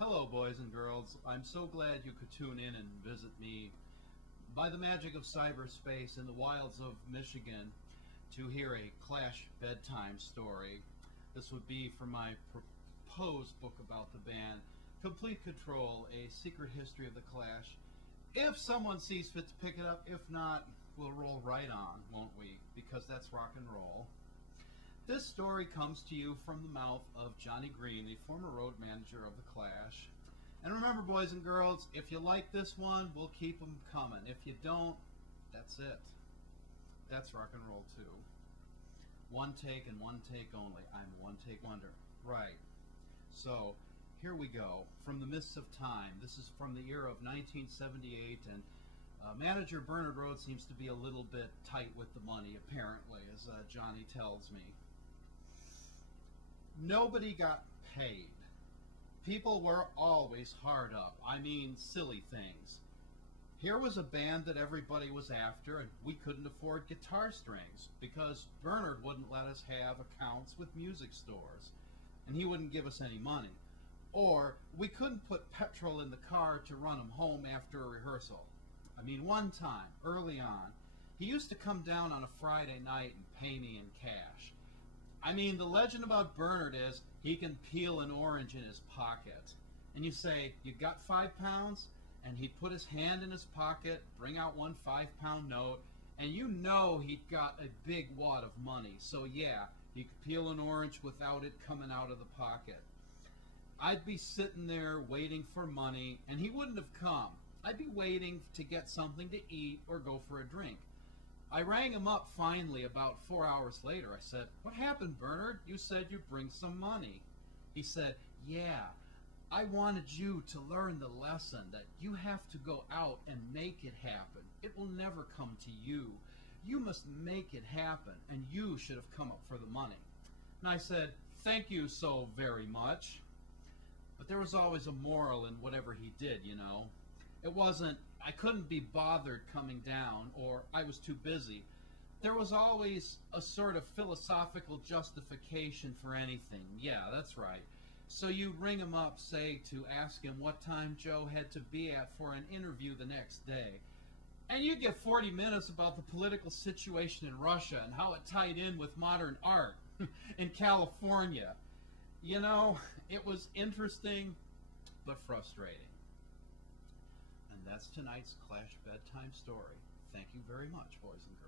Hello, boys and girls. I'm so glad you could tune in and visit me by the magic of cyberspace in the wilds of Michigan to hear a Clash bedtime story. This would be from my proposed book about the band, Complete Control, A Secret History of the Clash. If someone sees fit to pick it up, if not, we'll roll right on, won't we? Because that's rock and roll. This story comes to you from the mouth of Johnny Green, the former road manager of the Clash. And remember, boys and girls, if you like this one, we'll keep them coming. If you don't, that's it. That's rock and roll too. One take and one take only. I'm a one-take wonder. Right. So, here we go. From the mists of time. This is from the year of 1978, and manager Bernard Rhodes seems to be a little bit tight with the money, apparently, as Johnny tells me. Nobody got paid. People were always hard up. I mean, silly things. Here was a band that everybody was after, and we couldn't afford guitar strings because Bernard wouldn't let us have accounts with music stores, and he wouldn't give us any money. Or we couldn't put petrol in the car to run him home after a rehearsal. I mean, one time, early on, he used to come down on a Friday night and pay me in cash. I mean, the legend about Bernard is he can peel an orange in his pocket. And you say, "You got £5?" And he'd put his hand in his pocket, bring out one £5 note, and you know he'd got a big wad of money. So yeah, he could peel an orange without it coming out of the pocket. I'd be sitting there waiting for money, and he wouldn't have come. I'd be waiting to get something to eat or go for a drink. I rang him up finally about 4 hours later. I said, "What happened, Bernard? You said you'd bring some money." He said, "Yeah, I wanted you to learn the lesson that you have to go out and make it happen. It will never come to you. You must make it happen, and you should have come up for the money." And I said, "Thank you so very much." But there was always a moral in whatever he did, you know. It wasn't, I couldn't be bothered coming down, or I was too busy. There was always a sort of philosophical justification for anything. Yeah, that's right. So you ring him up, say, to ask him what time Joe had to be at for an interview the next day. And you get 40 minutes about the political situation in Russia and how it tied in with modern art in California. You know, it was interesting, but frustrating. And that's tonight's Clash bedtime story. Thank you very much, boys and girls.